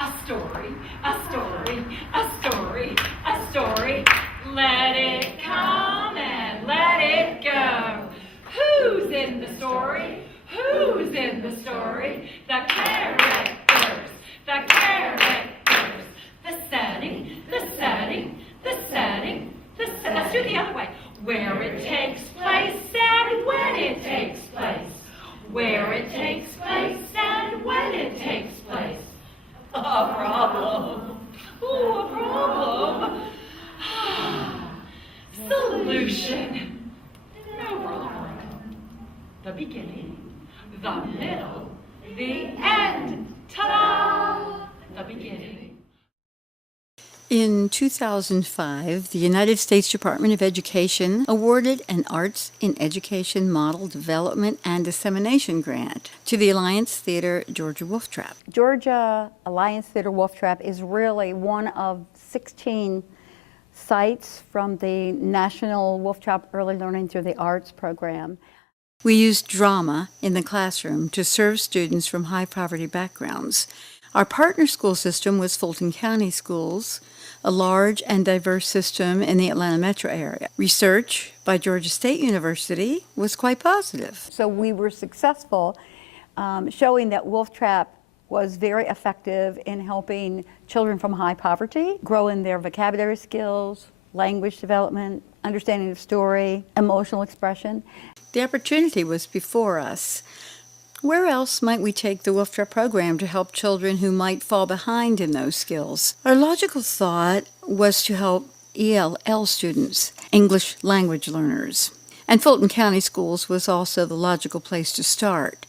A story, a story, a story, a story. Let it come and let it go. Who's in the story? Who's in the story? The characters, the characters. The setting, the setting, the setting, the setting. Let's do it the other way. Where it takes place and when it takes place. Where it takes place and when it takes place. A problem. Ooh, a problem. Solution. No problem. The beginning, the middle, the end. Ta-da! The beginning. In 2005, the United States Department of Education awarded an Arts in Education Model Development and Dissemination grant to the Alliance Theater Georgia Wolf Trap. Georgia Alliance Theater Wolf Trap is really one of 16 sites from the National Wolf Trap Early Learning Through the Arts program. We used drama in the classroom to serve students from high poverty backgrounds. Our partner school system was Fulton County Schools, a large and diverse system in the Atlanta metro area. Research by Georgia State University was quite positive. So we were successful showing that Wolf Trap was very effective in helping children from high poverty grow in their vocabulary skills, language development, understanding of story, emotional expression. The opportunity was before us. Where else might we take the Wolf Trap program to help children who might fall behind in those skills? Our logical thought was to help ELL students, English language learners. And Fulton County Schools was also the logical place to start.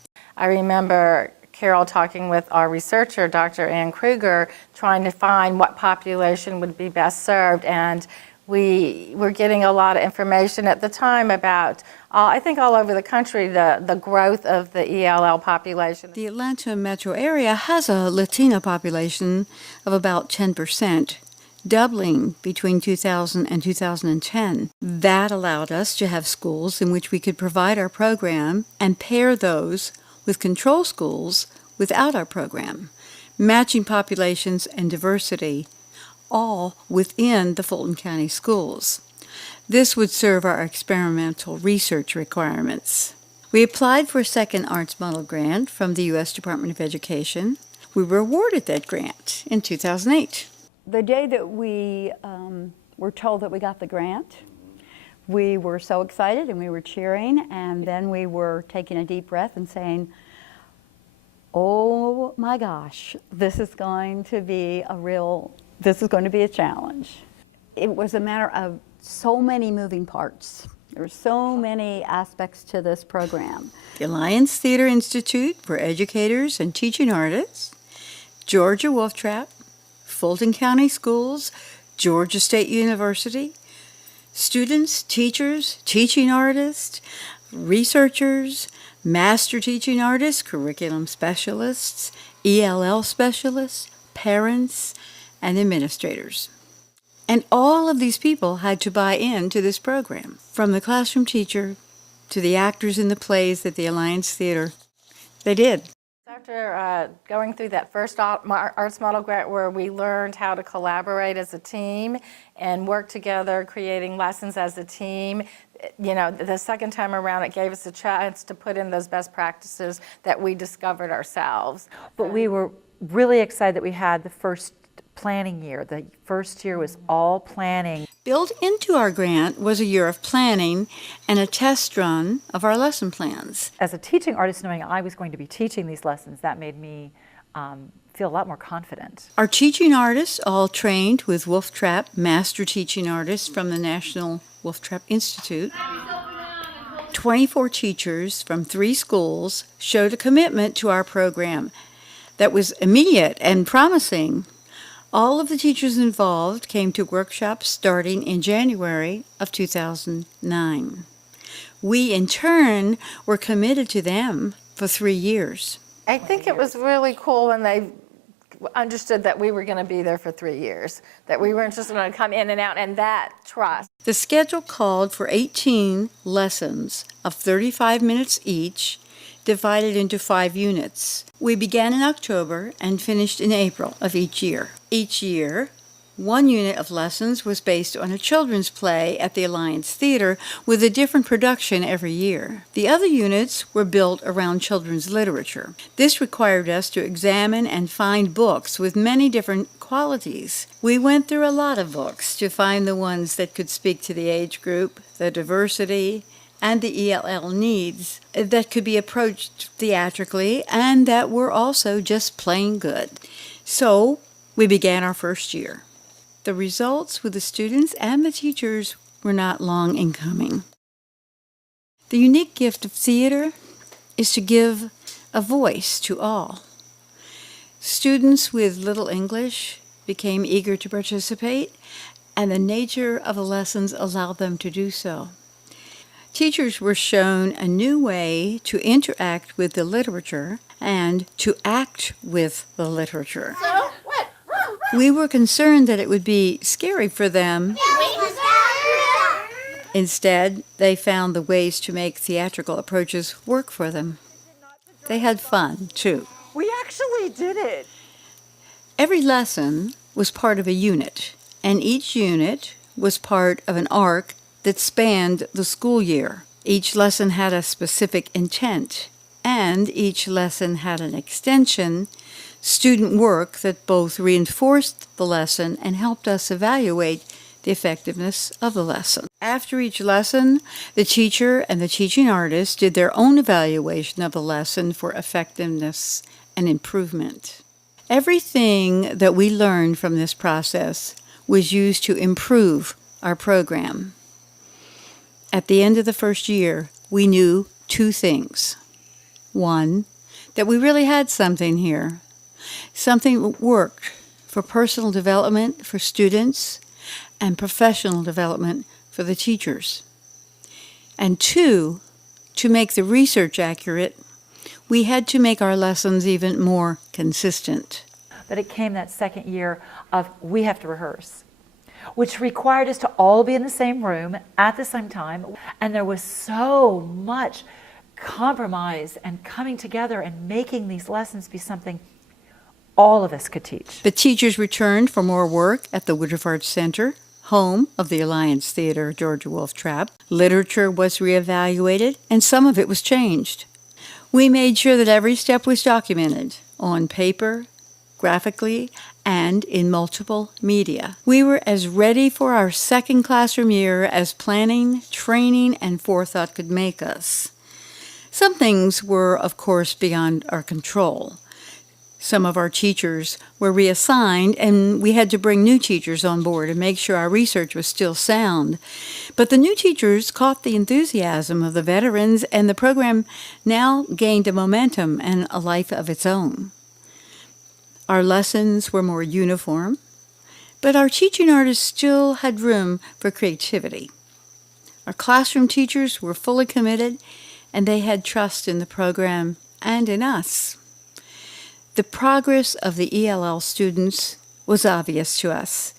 The Atlanta metro area has a Latino population of about 10%, doubling between 2000 and 2010. That allowed us to have schools in which we could provide our program and pair those with control schools without our program, matching populations and diversity, all within the Fulton County schools. This would serve our experimental research requirements. We applied for a second Arts Model grant from the U.S. Department of Education. We were awarded that grant in 2008. The day that we were told that we got the grant, we were so excited and we were cheering, and then we were taking a deep breath and saying, oh my gosh, this is going to be a challenge. It was a matter of so many moving parts. There were so many aspects to this program. The Alliance Theater Institute for Educators and Teaching Artists, Georgia Wolf Trap, Fulton County Schools, Georgia State University, students, teachers, teaching artists, researchers, master teaching artists, curriculum specialists, ELL specialists, parents, and administrators. And all of these people had to buy into this program, from the classroom teacher to the actors in the plays at the Alliance Theater. They did. But we were really excited that we had the first planning year. The first year was all planning. Built into our grant was a year of planning and a test run of our lesson plans. As a teaching artist, knowing I was going to be teaching these lessons, that made me feel a lot more confident. Our teaching artists all trained with Wolf Trap master teaching artists from the National Wolf Trap Institute. 24 teachers from 3 schools showed a commitment to our program that was immediate and promising. All of the teachers involved came to workshops starting in January of 2009. We, in turn, were committed to them for 3 years. The schedule called for 18 lessons of 35 minutes each divided into 5 units. We began in October and finished in April of each year. Each year, one unit of lessons was based on a children's play at the Alliance Theater with a different production every year. The other units were built around children's literature. This required us to examine and find books with many different qualities. We went through a lot of books to find the ones that could speak to the age group, the diversity, and the ELL needs that could be approached theatrically and that were also just plain good. So we began our first year. The results with the students and the teachers were not long in coming. The unique gift of theater is to give a voice to all. Students with little English became eager to participate, and the nature of the lessons allowed them to do so. Teachers were shown a new way to interact with the literature and to act with the literature. We were concerned that it would be scary for them. Instead, they found the ways to make theatrical approaches work for them. They had fun, too. We actually did it. Every lesson was part of a unit, and each unit was part of an arc that spanned the school year. Each lesson had a specific intent, and each lesson had an extension, student work that both reinforced the lesson and helped us evaluate the effectiveness of the lesson. After each lesson, the teacher and the teaching artist did their own evaluation of the lesson for effectiveness and improvement. Everything that we learned from this process was used to improve our program. At the end of the first year, we knew 2 things. 1, that we really had something here. Something that worked for personal development for students and professional development for the teachers. And 2, to make the research accurate, we had to make our lessons even more consistent. But it came that second year of we have to rehearse, which required us to all be in the same room at the same time. And there was so much compromise and coming together and making these lessons be something all of us could teach. The teachers returned for more work at the Woodruff Arts Center, home of the Alliance Theater, Georgia Wolf Trap. Literature was reevaluated, and some of it was changed. We made sure that every step was documented on paper, graphically, and in multiple media. We were as ready for our second classroom year as planning, training, and forethought could make us. Some things were, of course, beyond our control. Some of our teachers were reassigned, and we had to bring new teachers on board and make sure our research was still sound. But the new teachers caught the enthusiasm of the veterans, and the program now gained a momentum and a life of its own. Our lessons were more uniform, but our teaching artists still had room for creativity. Our classroom teachers were fully committed, and they had trust in the program and in us. The progress of the ELL students was obvious to us,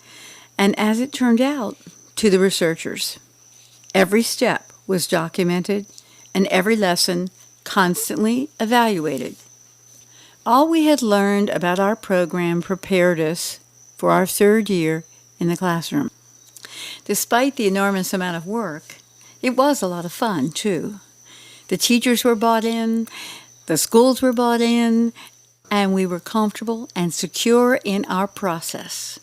and as it turned out, to the researchers. Every step was documented, and every lesson constantly evaluated. All we had learned about our program prepared us for our third year in the classroom. Despite the enormous amount of work, it was a lot of fun, too. The teachers were bought in, the schools were bought in, and we were comfortable and secure in our process.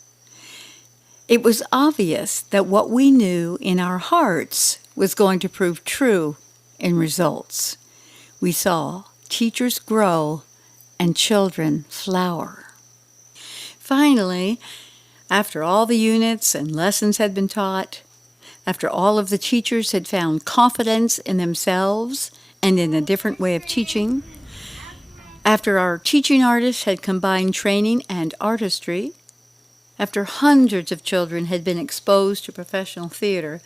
It was obvious that what we knew in our hearts was going to prove true in results. We saw teachers grow and children flower. Finally, after all the units and lessons had been taught, after all of the teachers had found confidence in themselves and in a different way of teaching, after our teaching artists had combined training and artistry, after hundreds of children had been exposed to professional theater,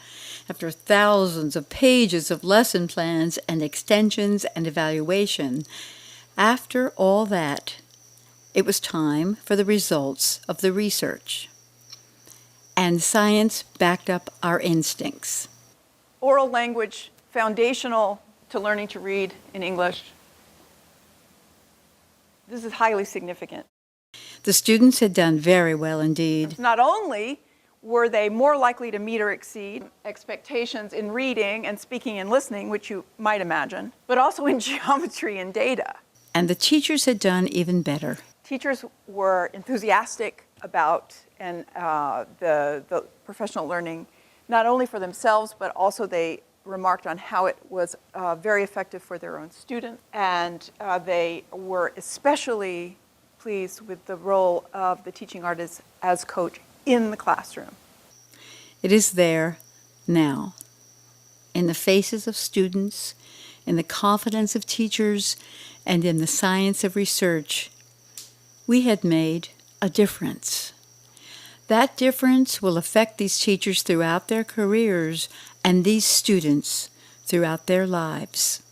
after thousands of pages of lesson plans and extensions and evaluation, after all that, it was time for the results of the research. And science backed up our instincts. Oral language, foundational to learning to read in English. This is highly significant. The students had done very well indeed. Not only were they more likely to meet or exceed expectations in reading and speaking and listening, which you might imagine, but also in geometry and data. And the teachers had done even better. Teachers were enthusiastic about the professional learning, not only for themselves, but also they remarked on how it was very effective for their own students. And they were especially pleased with the role of the teaching artist as coach in the classroom. It is there now, in the faces of students, in the confidence of teachers, and in the science of research. We had made a difference. That difference will affect these teachers throughout their careers and these students throughout their lives.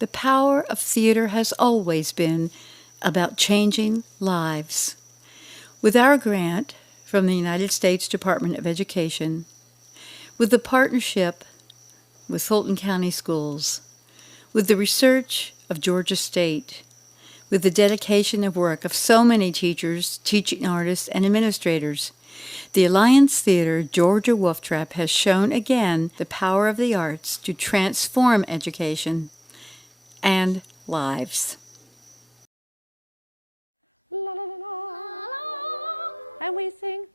The power of theater has always been about changing lives. With our grant from the United States Department of Education, with the partnership with Fulton County Schools, with the research of Georgia State, with the dedication of work of so many teachers, teaching artists, and administrators, the Alliance Theater Georgia Wolf Trap has shown again the power of the arts to transform education and lives. La, la, la, la. And we sing,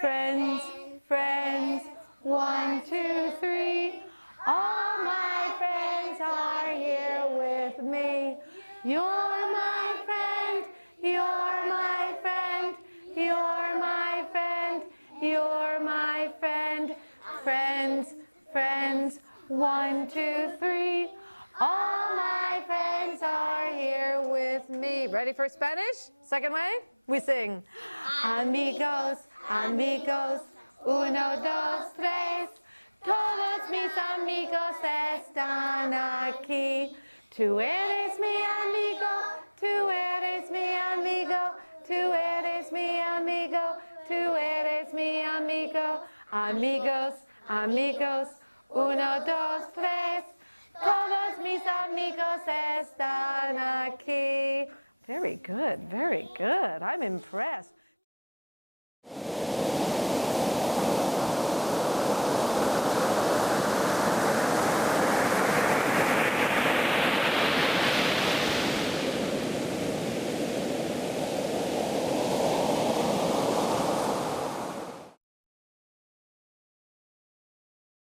friends, friends, 1, 2, 3. All my friends are here with me. You're my friend, you're my friend, you're my friend, you're my friend. Friends, friends, 1, 2, 3. All my friends are here with me. Ready for Spanish? Second way? We sing. Amigos, amigos, 1, 2, 3. Todos mis amigos están aquí. Tú eres mi amigo, tú eres mi amigo, tú eres mi amigo, tú eres mi amigo. Amigos, amigos, 1, 2, 3. Todos mis amigos están aquí. Very good, very good. I'm impressed.